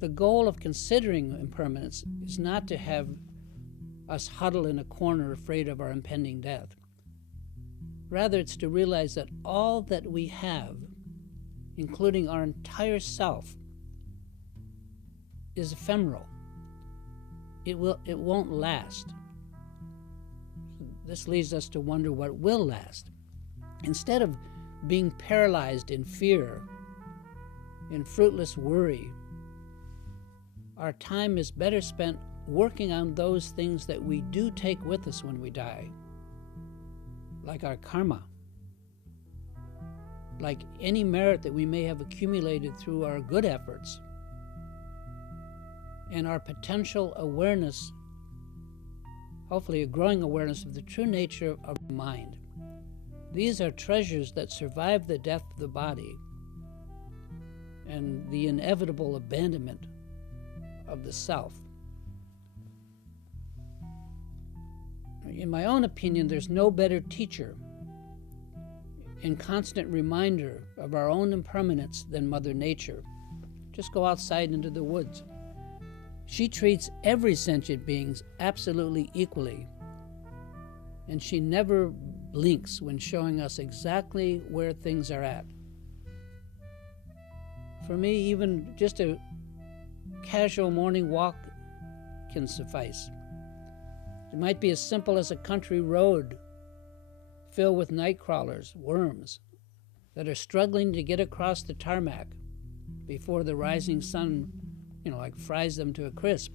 The goal of considering impermanence is not to have us huddle in a corner afraid of our impending death. Rather, it's to realize that all that we have, including our entire self, is ephemeral. It won't last. This leads us to wonder what will last. Instead of being paralyzed in fear, in fruitless worry, our time is better spent working on those things that we do take with us when we die, like our karma, like any merit that we may have accumulated through our good efforts, and our potential awareness, hopefully a growing awareness of the true nature of the mind. These are treasures that survive the death of the body and the inevitable abandonment of the self. In my own opinion, there's no better teacher and constant reminder of our own impermanence than Mother Nature. Just go outside into the woods. She treats every sentient being absolutely equally, and she never blinks when showing us exactly where things are at. For me, even just a casual morning walk can suffice. It might be as simple as a country road filled with night crawlers, worms, that are struggling to get across the tarmac before the rising sun, fries them to a crisp.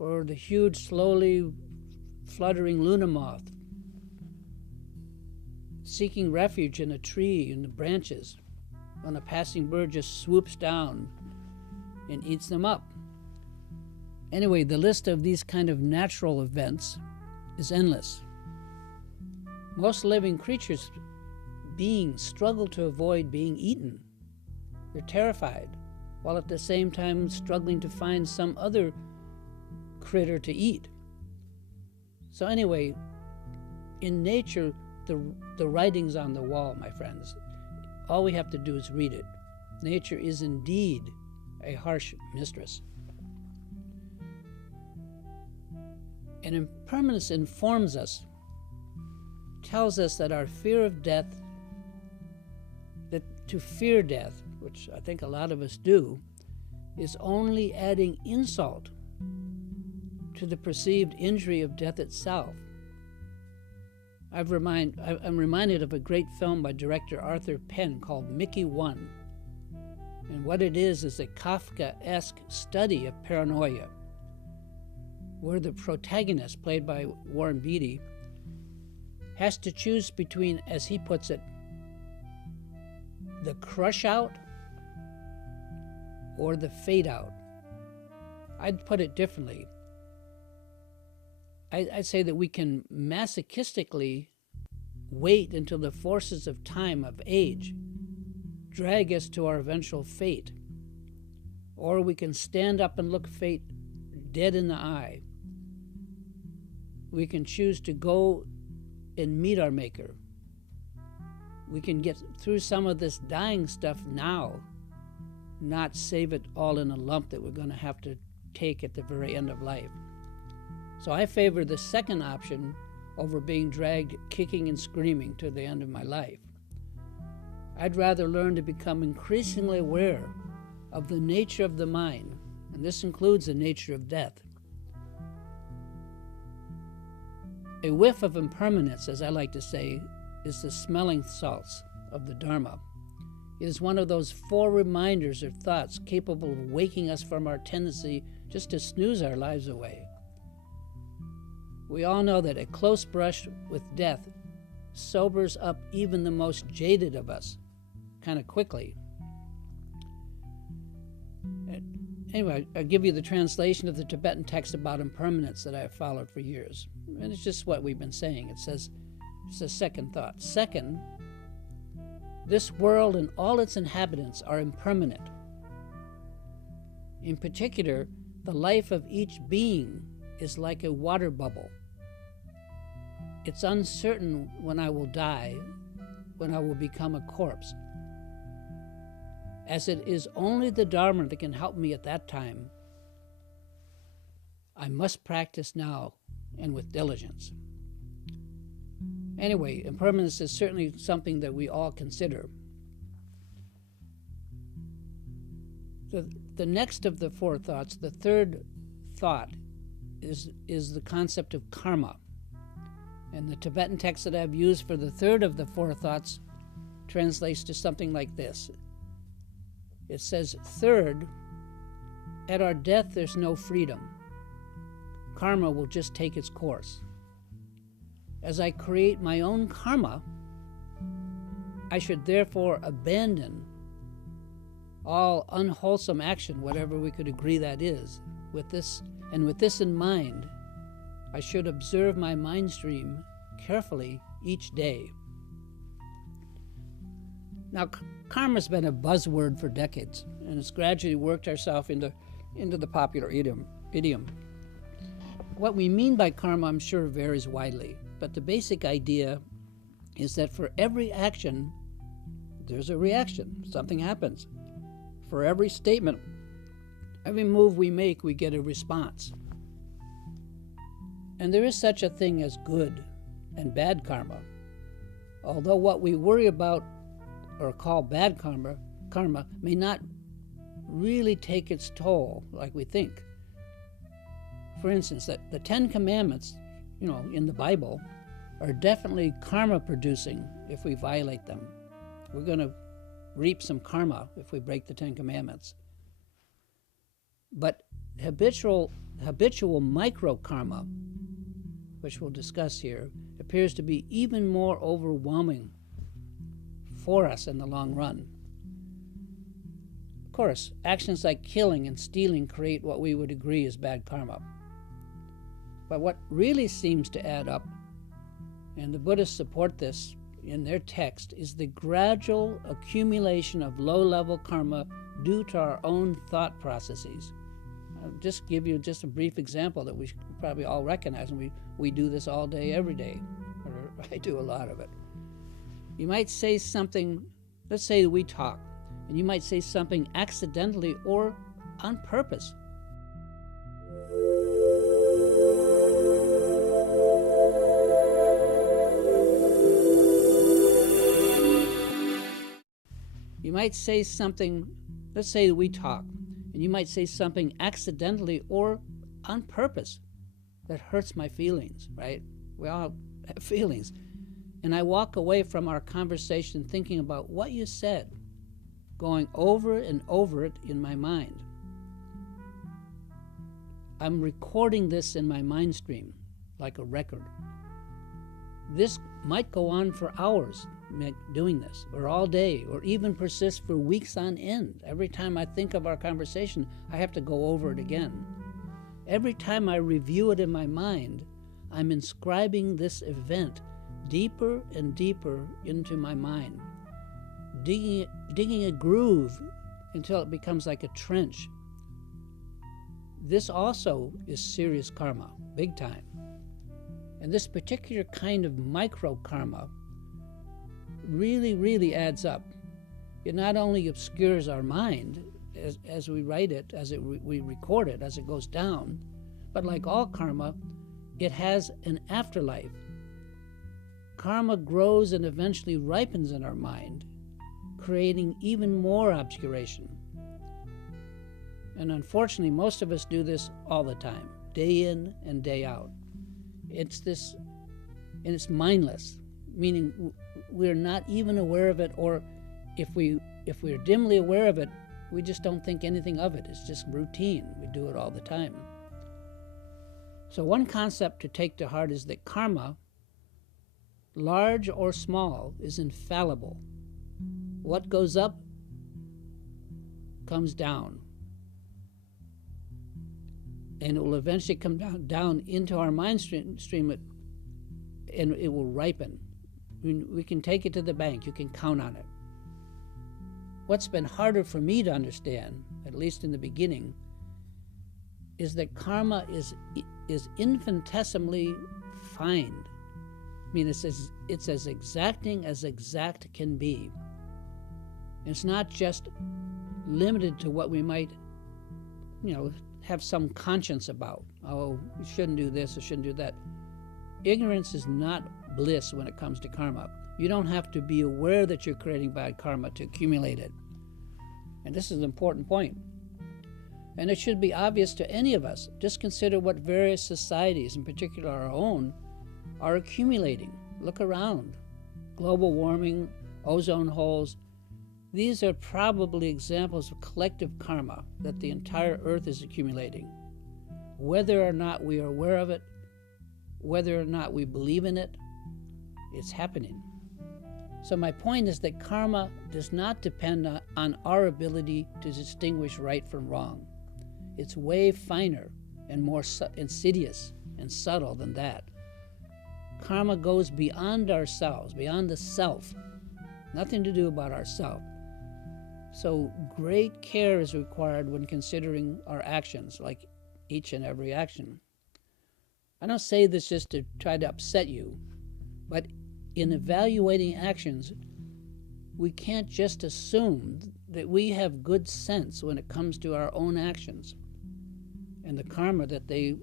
Or the huge, slowly fluttering Luna moth seeking refuge in a tree in the branches when a passing bird just swoops down and eats them up. Anyway, the list of these kind of natural events is endless. Most living creatures, beings, struggle to avoid being eaten. They're terrified, while at the same time struggling to find some other critter to eat. So anyway, in nature, the writing's on the wall, my friends. All we have to do is read it. Nature is indeed a harsh mistress. And impermanence informs us, tells us that our fear of death, that to fear death, which I think a lot of us do, is only adding insult to the perceived injury of death itself. I'm reminded of a great film by director Arthur Penn called Mickey 1. And what it is a Kafka-esque study of paranoia, where the protagonist, played by Warren Beatty, has to choose between, as he puts it, the crush out or the fade out. I'd put it differently. I'd say that we can masochistically wait until the forces of time, of age, drag us to our eventual fate. Or we can stand up and look fate dead in the eye. We can choose to go and meet our Maker. We can get through some of this dying stuff now, not save it all in a lump that we're going to have to take at the very end of life. So I favor the second option over being dragged kicking and screaming to the end of my life. I'd rather learn to become increasingly aware of the nature of the mind, and this includes the nature of death. A whiff of impermanence, as I like to say, is the smelling salts of the Dharma. It is one of those 4 reminders or thoughts capable of waking us from our tendency just to snooze our lives away. We all know that a close brush with death sobers up even the most jaded of us kind of quickly. Anyway, I'll give you the translation of the Tibetan text about impermanence that I've followed for years. And it's just what we've been saying. It says, it's a second thought. Second, This world and all its inhabitants are impermanent. In particular, the life of each being is like a water bubble. It's uncertain when I will die, when I will become a corpse. As it is only the Dharma that can help me at that time, I must practice now and with diligence. Anyway, impermanence is certainly something that we all consider. The next of the four thoughts, the third thought, is the concept of karma. And the Tibetan text that I've used for the third of the four thoughts translates to something like this. It says, third, at our death there's no freedom. Karma will just take its course. As I create my own karma, I should therefore abandon all unwholesome action, whatever we could agree that is. With this in mind, I should observe my mind stream carefully each day. Now, karma's been a buzzword for decades, and it's gradually worked itself into the popular idiom. What we mean by karma, I'm sure, varies widely, but the basic idea is that for every action, there's a reaction. Something happens. For every statement, every move we make, we get a response. And there is such a thing as good and bad karma. Although what we worry about or call bad karma may not really take its toll like we think. For instance, that the 10 Commandments, in the Bible, are definitely karma producing if we violate them. We're going to reap some karma if we break the 10 Commandments. But habitual micro karma, which we'll discuss here, appears to be even more overwhelming for us in the long run. Of course, actions like killing and stealing create what we would agree is bad karma. But what really seems to add up, and the Buddhists support this in their text, is the gradual accumulation of low-level karma due to our own thought processes. I'll just give you just a brief example that we probably all recognize, and we do this all day, every day, or I do a lot of it. You might say something, let's say we talk, and you might say something accidentally or on purpose. You might say something, let's say we talk, and you might say something accidentally or on purpose that hurts my feelings, right? We all have feelings. And I walk away from our conversation thinking about what you said, going over and over it in my mind. I'm recording this in my mind stream like a record. This might go on for hours, doing this, or all day, or even persist for weeks on end. Every time I think of our conversation, I have to go over it again. Every time I review it in my mind, I'm inscribing this event deeper and deeper into my mind, digging a groove until it becomes like a trench. This also is serious karma, big time. And this particular kind of micro karma really adds up. It not only obscures our mind as we write it, we record it as it goes down, but like all karma, it has an afterlife. Karma grows and eventually ripens in our mind, creating even more obscuration. And unfortunately, most of us do this all the time, day in and day out. It's mindless, meaning we're not even aware of it, or if we're dimly aware of it, we just don't think anything of it. It's just routine. We do it all the time. So one concept to take to heart is that karma, large or small, is infallible. What goes up comes down. And it will eventually come down into our mind stream and it will ripen. We can take it to the bank. You can count on it. what's been harder for me to understand, at least in the beginning, is that karma is infinitesimally fine. I mean, it's as exacting as exact can be. It's not just limited to what we might, have some conscience about. Oh, you shouldn't do this or shouldn't do that. Ignorance is not bliss when it comes to karma. You don't have to be aware that you're creating bad karma to accumulate it. And this is an important point. And it should be obvious to any of us. Just consider what various societies, in particular our own, are accumulating. Look around. Global warming, ozone holes. These are probably examples of collective karma that the entire earth is accumulating. Whether or not we are aware of it, whether or not we believe in it, it's happening. So my point is that karma does not depend on our ability to distinguish right from wrong. It's way finer and more insidious and subtle than that. Karma goes beyond ourselves, beyond the self. Nothing to do about ourself. So great care is required when considering our actions, like each and every action. I don't say this just to try to upset you, but in evaluating actions, we can't just assume that we have good sense when it comes to our own actions and the karma that they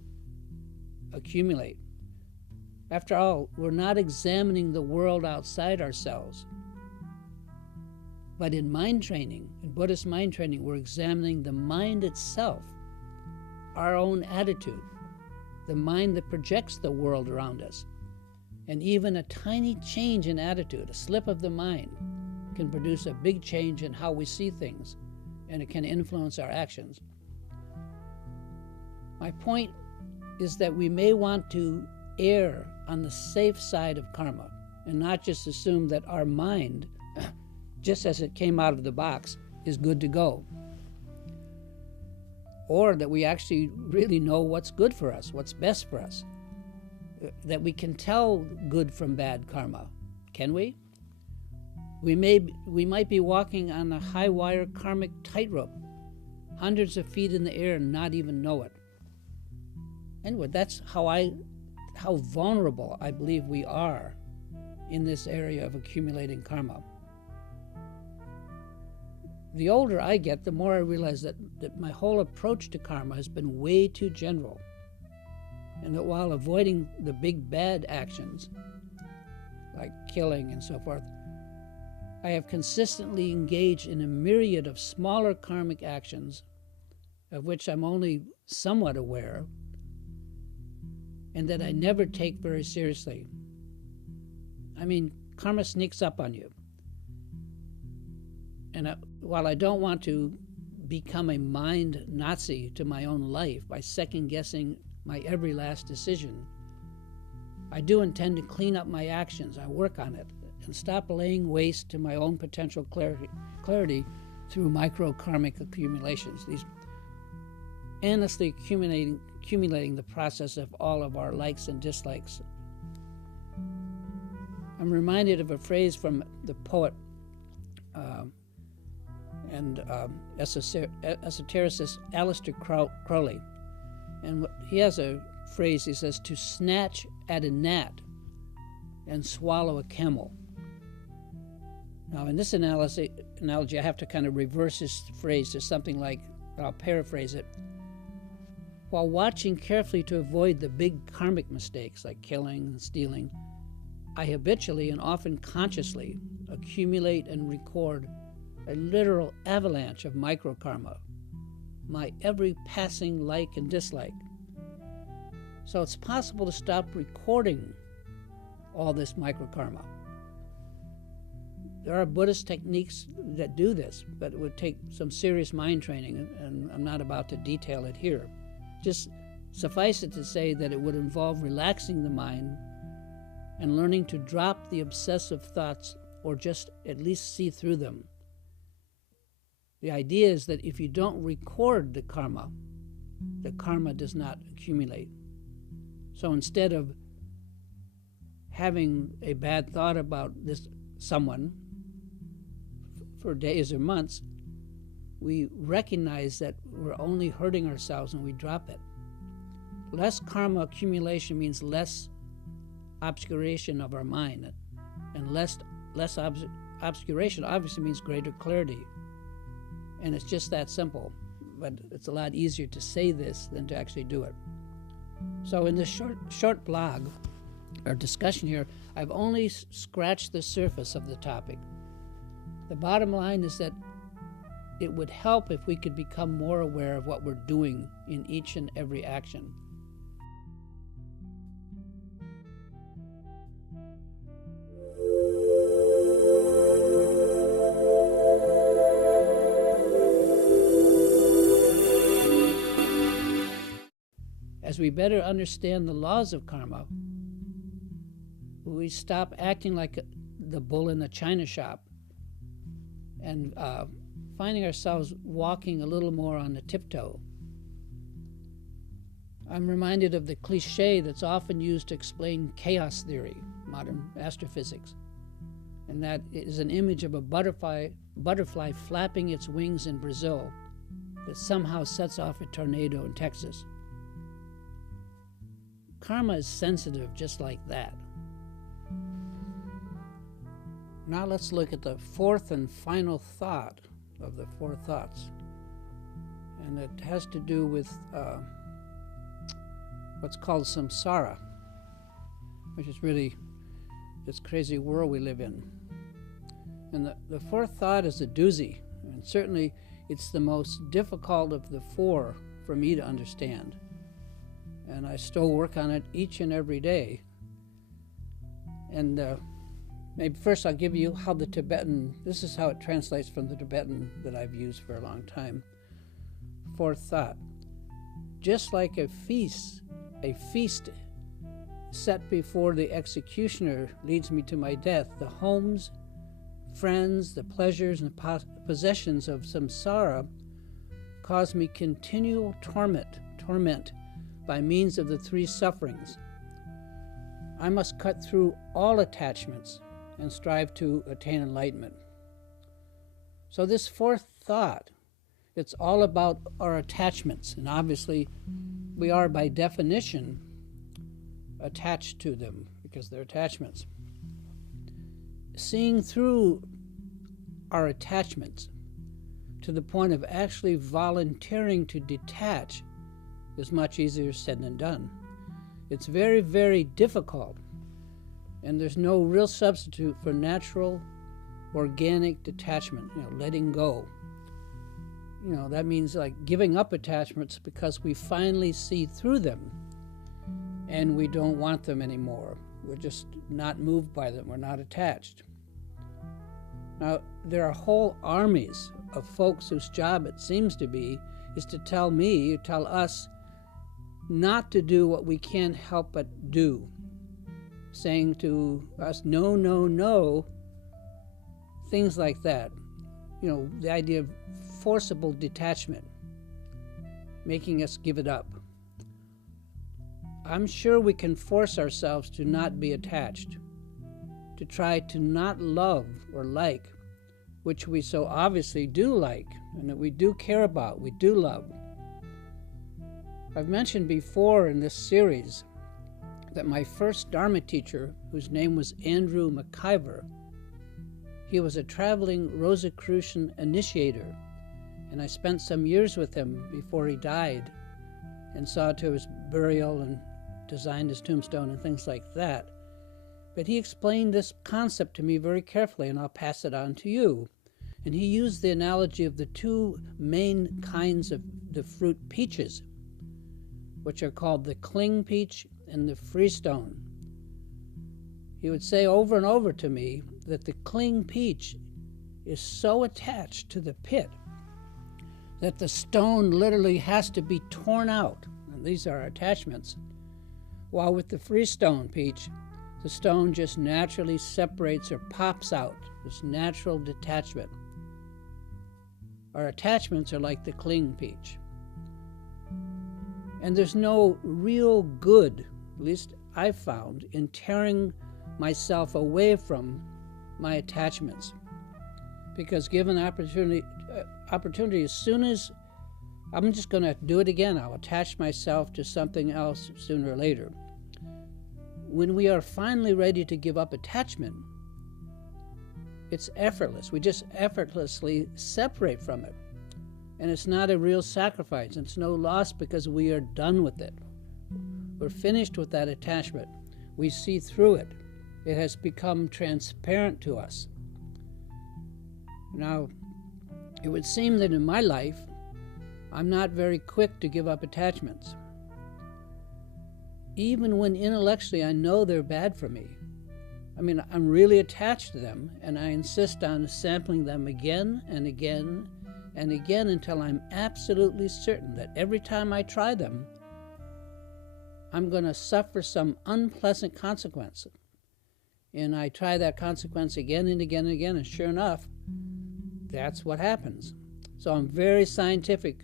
accumulate. After all, we're not examining the world outside ourselves. But in mind training, in Buddhist mind training, we're examining the mind itself, our own attitude, the mind that projects the world around us. And even a tiny change in attitude, a slip of the mind, can produce a big change in how we see things, and it can influence our actions. My point is that we may want to err on the safe side of karma and not just assume that our mind, just as it came out of the box, is good to go. Or that we actually really know what's good for us, what's best for us. That we can tell good from bad karma. Can we? We might be walking on a high wire karmic tightrope, hundreds of feet in the air and not even know it. Anyway, that's how vulnerable I believe we are in this area of accumulating karma. The older I get, the more I realize that my whole approach to karma has been way too general. And that while avoiding the big bad actions, like killing and so forth, I have consistently engaged in a myriad of smaller karmic actions, of which I'm only somewhat aware, and that I never take very seriously. I mean, karma sneaks up on you. And while I don't want to become a mind Nazi to my own life by second-guessing my every last decision, I do intend to clean up my actions. I work on it and stop laying waste to my own potential clarity through micro-karmic accumulations, these endlessly accumulating the process of all of our likes and dislikes. I'm reminded of a phrase from the poet and esotericist Aleister Crowley. And he has a phrase, he says, to snatch at a gnat and swallow a camel. Now, in this analogy, I have to kind of reverse this phrase to something like, I'll paraphrase it. While watching carefully to avoid the big karmic mistakes like killing and stealing, I habitually and often consciously accumulate and record a literal avalanche of microkarma, my every passing like and dislike. So it's possible to stop recording all this microkarma. There are Buddhist techniques that do this, but it would take some serious mind training, and I'm not about to detail it here. Just suffice it to say that it would involve relaxing the mind and learning to drop the obsessive thoughts or just at least see through them. The idea is that if you don't record the karma does not accumulate. So instead of having a bad thought about someone, for days or months, we recognize that we're only hurting ourselves when we drop it. Less karma accumulation means less obscuration of our mind, and less obscuration obviously means greater clarity. And it's just that simple, but it's a lot easier to say this than to actually do it. So in this short blog, or discussion here, I've only scratched the surface of the topic. The bottom line is that it would help if we could become more aware of what we're doing in each and every action. As we better understand the laws of karma, we stop acting like the bull in the china shop and finding ourselves walking a little more on the tiptoe. I'm reminded of the cliche that's often used to explain chaos theory, modern astrophysics, and that is an image of a butterfly flapping its wings in Brazil that somehow sets off a tornado in Texas. Karma is sensitive just like that. Now let's look at the fourth and final thought of the four thoughts. And it has to do with what's called samsara, which is really this crazy world we live in. And the fourth thought is a doozy, and certainly it's the most difficult of the four for me to understand. And I still work on it each and every day. And maybe first I'll give you how the Tibetan, this is how it translates from the Tibetan that I've used for a long time. Fourth thought. Just like a feast set before the executioner leads me to my death, the homes, friends, the pleasures, and possessions of samsara cause me continual torment by means of the three sufferings. I must cut through all attachments and strive to attain enlightenment. So this fourth thought, it's all about our attachments, and obviously we are by definition attached to them because they're attachments. Seeing through our attachments to the point of actually volunteering to detach is much easier said than done. It's very, very difficult, and there's no real substitute for natural, organic detachment, letting go. That means like giving up attachments because we finally see through them and we don't want them anymore. We're just not moved by them. We're not attached. Now, there are whole armies of folks whose job it seems to be is to tell us not to do what we can't help but do, saying to us, no, no, no, things like that. The idea of forcible detachment, making us give it up. I'm sure we can force ourselves to not be attached, to try to not love or like, which we so obviously do like, and that we do care about, we do love. I've mentioned before in this series that my first Dharma teacher, whose name was Andrew McIver, he was a traveling Rosicrucian initiator, and I spent some years with him before he died and saw to his burial and designed his tombstone and things like that. But he explained this concept to me very carefully, and I'll pass it on to you. And he used the analogy of the two main kinds of the fruit peaches, which are called the cling peach and the freestone. He would say over and over to me that the cling peach is so attached to the pit that the stone literally has to be torn out. And these are attachments. While with the freestone peach, the stone just naturally separates or pops out, this natural detachment. Our attachments are like the cling peach. And there's no real good, at least I've found, in tearing myself away from my attachments. Because given opportunity, as soon as I'm just going to do it again, I'll attach myself to something else sooner or later. When we are finally ready to give up attachment, it's effortless. We just effortlessly separate from it. And it's not a real sacrifice. It's no loss because we are done with it. We're finished with that attachment. We see through it. It has become transparent to us. Now, it would seem that in my life, I'm not very quick to give up attachments. Even when intellectually I know they're bad for me. I mean, I'm really attached to them, and I insist on sampling them again and again and again until I'm absolutely certain that every time I try them, I'm going to suffer some unpleasant consequence. And I try that consequence again and again and again, and sure enough, that's what happens. So I'm very scientific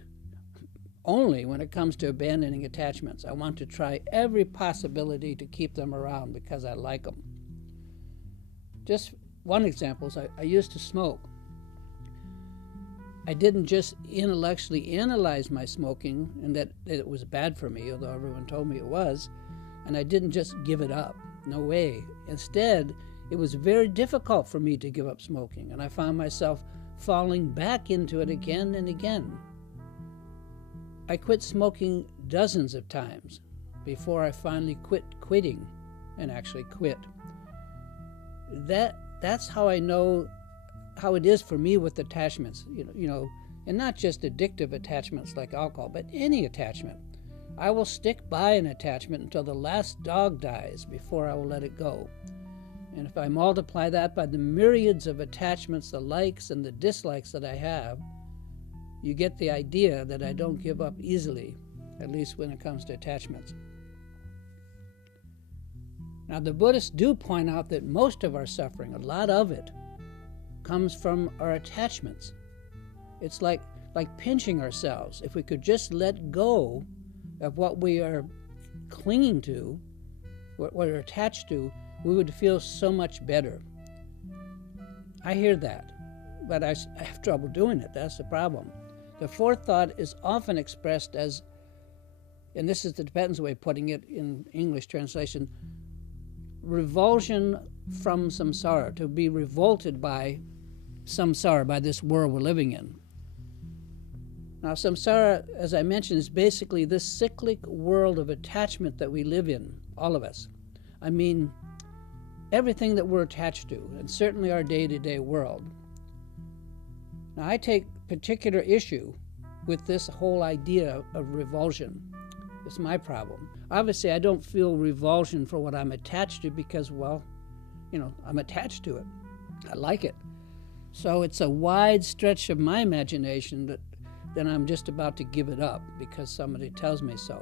only when it comes to abandoning attachments. I want to try every possibility to keep them around because I like them. Just one example is I used to smoke. I didn't just intellectually analyze my smoking and that it was bad for me, although everyone told me it was, and I didn't just give it up. No way. Instead, it was very difficult for me to give up smoking, and I found myself falling back into it again and again. I quit smoking dozens of times before I finally quit quitting and actually quit. That's how I know how it is for me with attachments, you know, and not just addictive attachments like alcohol, but any attachment. I will stick by an attachment until the last dog dies before I will let it go. And if I multiply that by the myriads of attachments, the likes and the dislikes that I have, you get the idea that I don't give up easily, at least when it comes to attachments. Now, the Buddhists do point out that most of our suffering, a lot of it, comes from our attachments. It's like pinching ourselves. If we could just let go of what we are clinging to, what we're attached to, we would feel so much better. I hear that, but I have trouble doing it. That's the problem. The fourth thought is often expressed as, and this is the Tibetan's way of putting it in English translation, revulsion from samsara, to be revolted by samsara, by this world we're living in. Now, samsara, as I mentioned, is basically this cyclic world of attachment that we live in, all of us. I mean, everything that we're attached to, and certainly our day-to-day world. Now, I take particular issue with this whole idea of revulsion. It's my problem. Obviously, I don't feel revulsion for what I'm attached to because, well, you know, I'm attached to it. I like it. So it's a wide stretch of my imagination that then I'm just about to give it up because somebody tells me so.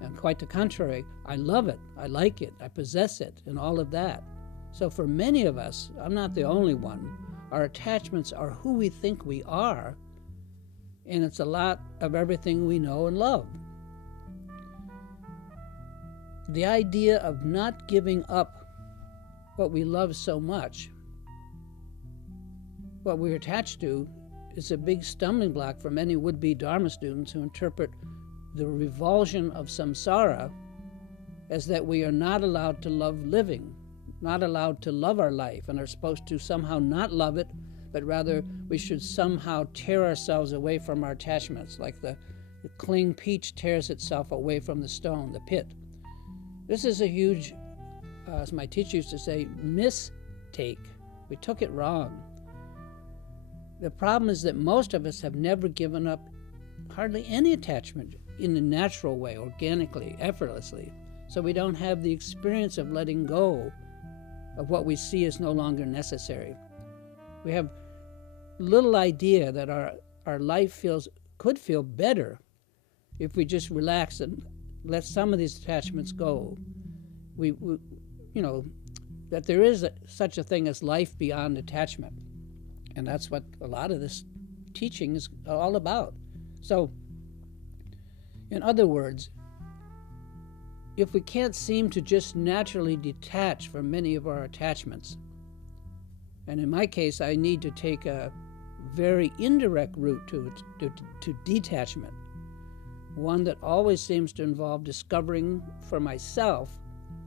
And quite the contrary, I love it, I like it, I possess it, and all of that. So for many of us, I'm not the only one, our attachments are who we think we are, and it's a lot of everything we know and love. The idea of not giving up what we love so much, what we're attached to, is a big stumbling block for many would-be Dharma students who interpret the revulsion of samsara as that we are not allowed to love living, not allowed to love our life, and are supposed to somehow not love it, but rather we should somehow tear ourselves away from our attachments, like the cling peach tears itself away from the stone, the pit. This is a huge, as my teacher used to say, mistake. We took it wrong. The problem is that most of us have never given up hardly any attachment in a natural way, organically, effortlessly. So we don't have the experience of letting go of what we see as no longer necessary. We have little idea that our life could feel better if we just relax and let some of these attachments go. We you know, that there is such a thing as life beyond attachment. And that's what a lot of this teaching is all about. So, in other words, if we can't seem to just naturally detach from many of our attachments, And in my case, I need to take a very indirect route to detachment, one that always seems to involve discovering for myself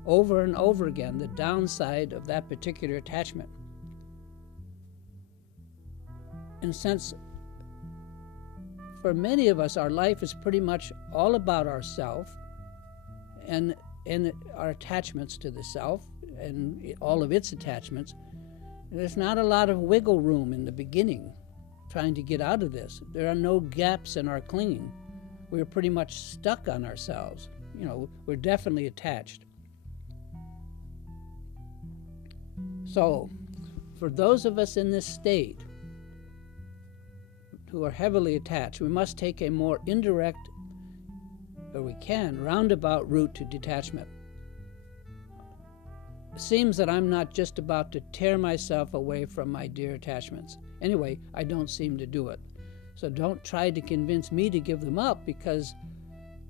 over and over again the downside of that particular attachment. And since for many of us, our life is pretty much all about ourself and our attachments to the self and all of its attachments, there's not a lot of wiggle room in the beginning trying to get out of this. There are no gaps in our clinging. We're pretty much stuck on ourselves. We're definitely attached. So, for those of us in this state who are heavily attached, we must take a more indirect, or we can, roundabout route to detachment. It seems that I'm not just about to tear myself away from my dear attachments. Anyway, I don't seem to do it. So don't try to convince me to give them up, because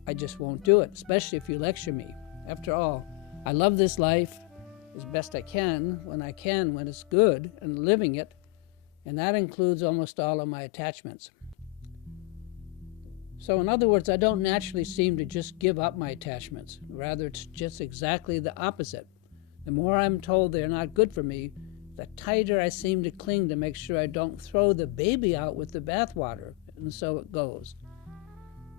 I just won't do it, especially if you lecture me. After all, I love this life as best I can, when it's good, and living it, and that includes almost all of my attachments. So in other words, I don't naturally seem to just give up my attachments. Rather, it's just exactly the opposite. The more I'm told they're not good for me, the tighter I seem to cling to make sure I don't throw the baby out with the bathwater, and so it goes.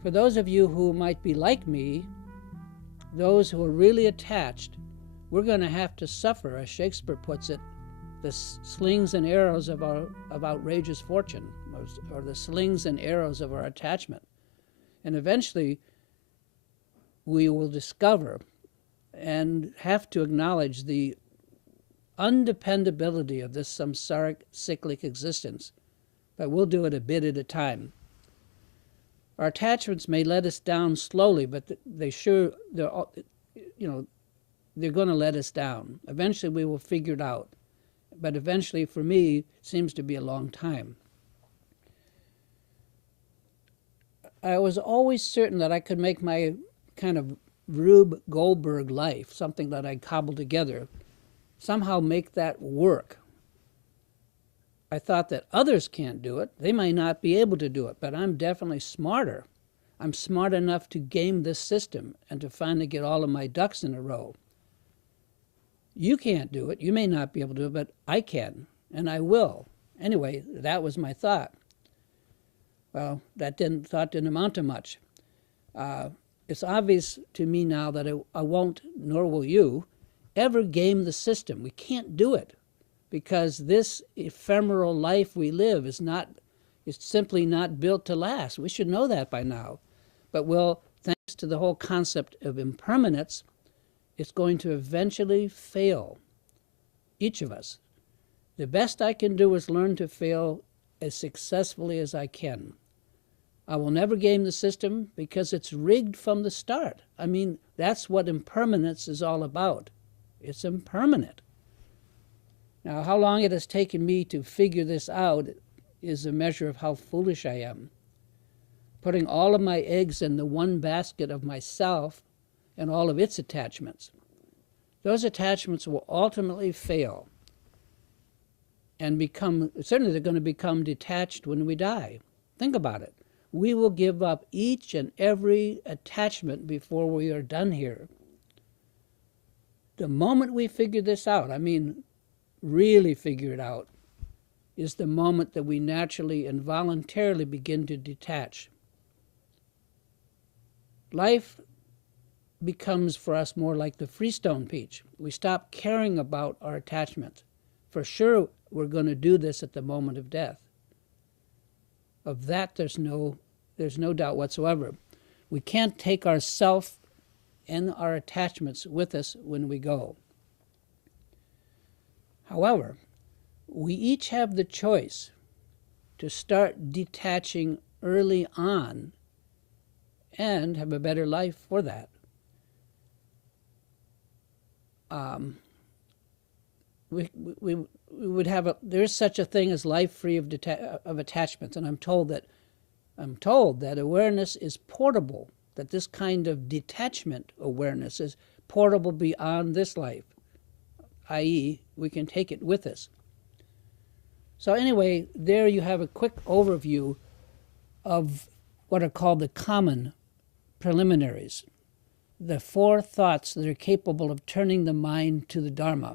For those of you who might be like me, those who are really attached, we're going to have to suffer, as Shakespeare puts it, the slings and arrows of outrageous fortune, or the slings and arrows of our attachment. And eventually, we will discover and have to acknowledge the undependability of this samsaric cyclic existence, but we'll do it a bit at a time. Our attachments may let us down slowly, but they're going to let us down. Eventually, we will figure it out. But eventually, for me, it seems to be a long time. I was always certain that I could make my kind of Rube Goldberg life, something that I cobbled together, somehow make that work. I thought that others can't do it. They might not be able to do it, but I'm definitely smarter. I'm smart enough to game this system and to finally get all of my ducks in a row. You can't do it. You may not be able to do it, but I can, and I will. Anyway, that was my thought. Well, that thought didn't amount to much. It's obvious to me now that I won't, nor will you, ever game the system. We can't do it, because this ephemeral life we live is simply not built to last. We should know that by now. But thanks to the whole concept of impermanence, it's going to eventually fail, each of us. The best I can do is learn to fail as successfully as I can. I will never game the system, because it's rigged from the start. I mean, that's what impermanence is all about. It's impermanent. Now, how long it has taken me to figure this out is a measure of how foolish I am. Putting all of my eggs in the one basket of myself and all of its attachments. Those attachments will ultimately fail and certainly they're going to become detached when we die. Think about it. We will give up each and every attachment before we are done here. The moment we figure this out, really figure it out, is the moment that we naturally and voluntarily begin to detach. Life becomes for us more like the freestone peach. We stop caring about our attachments. For sure, we're going to do this at the moment of death. Of that, there's no doubt whatsoever. We can't take ourself and our attachments with us when we go. However, we each have the choice to start detaching early on and have a better life for that. We would have there's such a thing as life free of attachments, and I'm told that awareness is portable, that this kind of detachment awareness is portable beyond this life, i.e., we can take it with us. So anyway, there you have a quick overview of what are called the common preliminaries, the 4 thoughts that are capable of turning the mind to the Dharma.